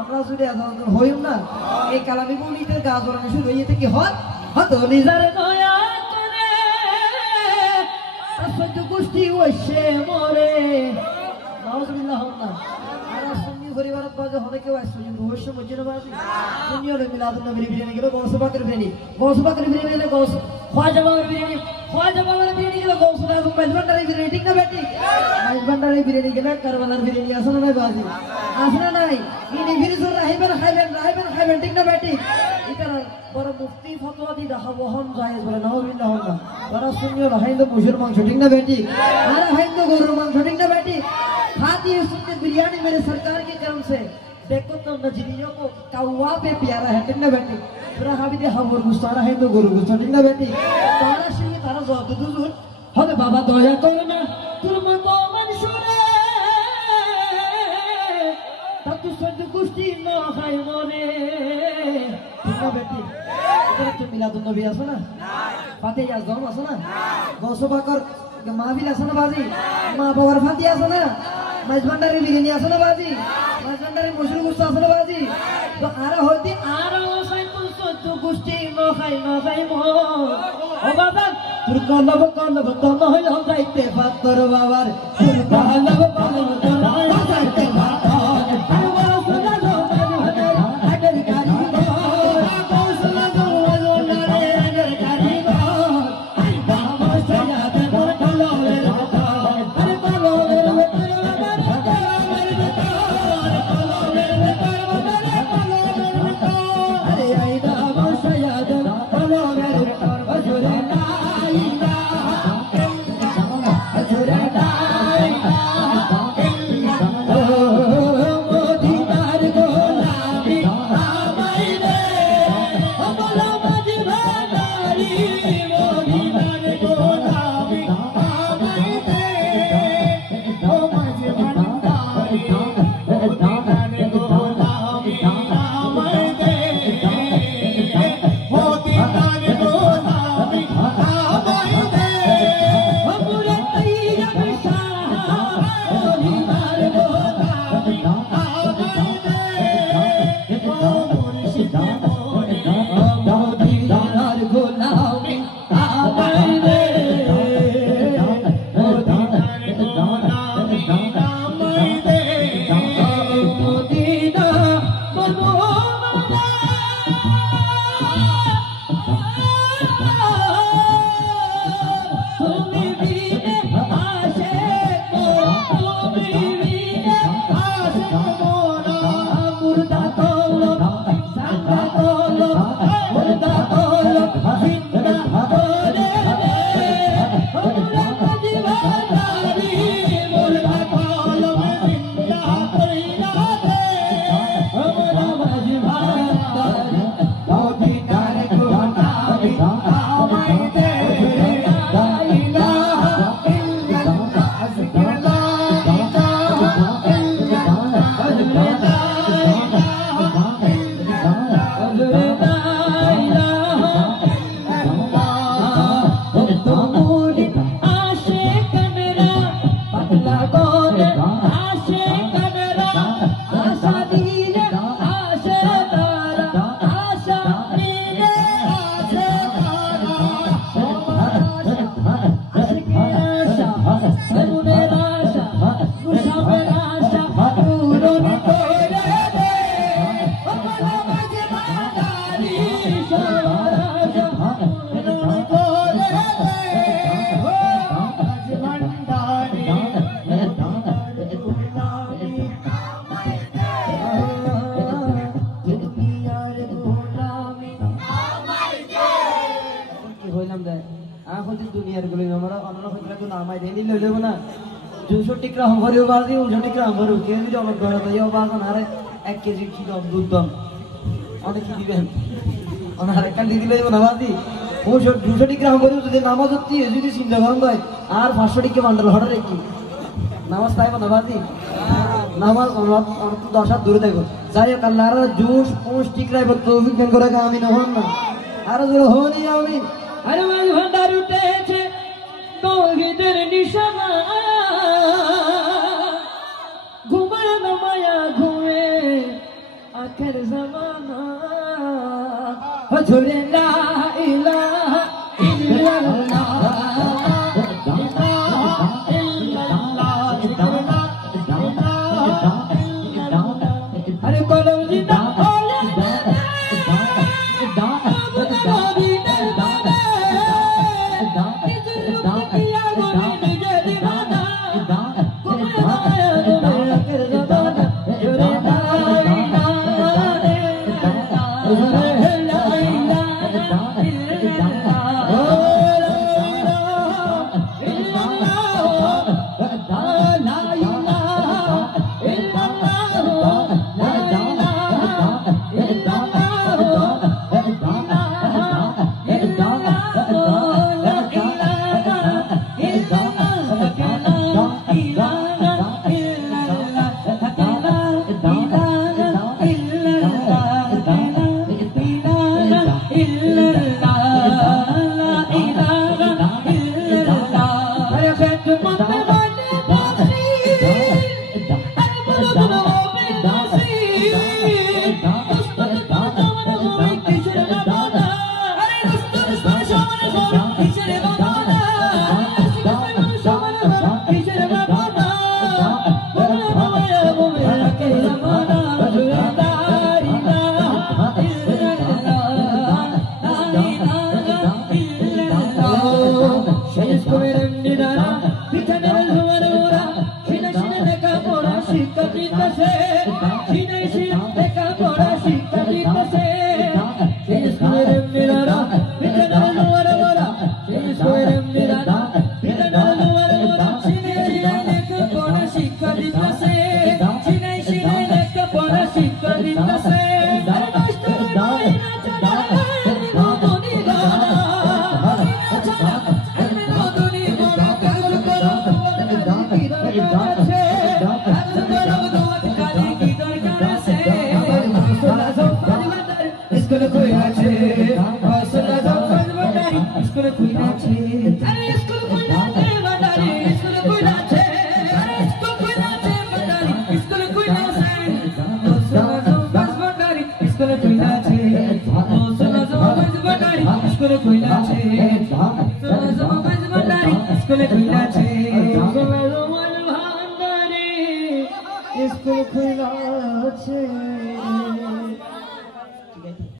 আমরা যদি হইম না এই কালামি বলিতে গাছ ধরানো শুরু হইতে কি হয় হতো নিজারে দয়া করে সহ্য গোষ্ঠী ওইসে মরে নাউজুবিল্লাহ হন না আর সুন্নি পরিবারত বাজে হনে কেউ আসছে রহস্য মজিনা বাজি সুন্নিয়র মিলাদুন নবীর বিরিয়ানি গেল গৌসবাকের বিরিয়ানি গেল গৌস খাজা বাবার বিরিয়ানি গেল গৌসুল আজম মেজবান্ডারের বিরিয়ানি ঠিক না বেটি মেজবান্ডারের বিরিয়ানি গেল কারবালার বিরিয়ানি আসলে নাই বাজি আসলে নাই ইনি বিরিজুর রাহিবেন খাইবেন ঠিক না বেটি এটা বড় মুফতি ফতোয়া দি দেখাবো হন জায়েজ বলে নাউজুবিল্লাহ হন না বড় সুন্নিয়র হাইন্দো মুশির মাংস ঠিক না বেটি আর হাইন্দো গরুর মাংস ঠিক না বেটি खाती है सुन्नी बिरयानी मेरे सरकार के कर्म से देखो तो नजरियों को कौवा पे प्यारा है ठीक ना बेटी पूरा हावी दे हमर गुस्सारा है तो गुरु गुस्सा ठीक ना बेटी तारा सिंह तारा जवाब दे तू हले बाबा दया करो ना तुम तो मंशूरे तब तू सद कुश्ती न खाई मोरे ठीक ना बेटी इधर तो मिलादुन नबी आसो ना फाते याजम आसो ना गौसो बाकर माहफिल आसो ना बाजी मा बाबर फाती आसो ना मेजबांडारी बिरियानी आसो ना बाजी मेजबांडारी मुशरिक गुस्सा आसो ना बाजी तो आरा होती आरा साई तू सच्चो गुष्टी न खाई मो ओ बाबा तुर कलब तो नय हम जाइते फातर बाबार तुर कलब तो नय हम जाइते फातर अरे बड़ा सुना लो अगर कारी गो सुना लो अगर कारी गो आई बाबा सया दे बोल कलो अरे कलो হচ্ছে দুনিয়ার গুলো আমরা অন্য হইলে তো নামাই দেই লই লইব না 64 গ্রাম ভরিও বাজি 59 গ্রাম ভরিও কে যদি অনেক ধরে তাইও বাগান আরে 1 কেজি কি দাম দুধ দাম অনেক কি দিবেন ওনার একটা দিদি লইব না বাজি 260 গ্রাম ভরিও যদি নামাজ হচ্ছে যদি চিন্তা করেন ভাই আর 500 টাকা বান্ডেল হঠাৎ কি নামাজ তাইব না বাজি নামাজ অনেক 10 হাত দূরে থাকো যাই হোক আল্লাহর জুস 5 টিক রাইব তৌফিক দান করে আমি না হন না আর জোরে হনি আমি আরে মাঝ ভান্ডার উঠেছে তৌহিদের নিশানা ঘুমায় না মায়া ঘুমে আখের জামানা হুজুরে লা ইলাহা ইল্লাল্লাহ আরে কলম জিন্দা স্কুল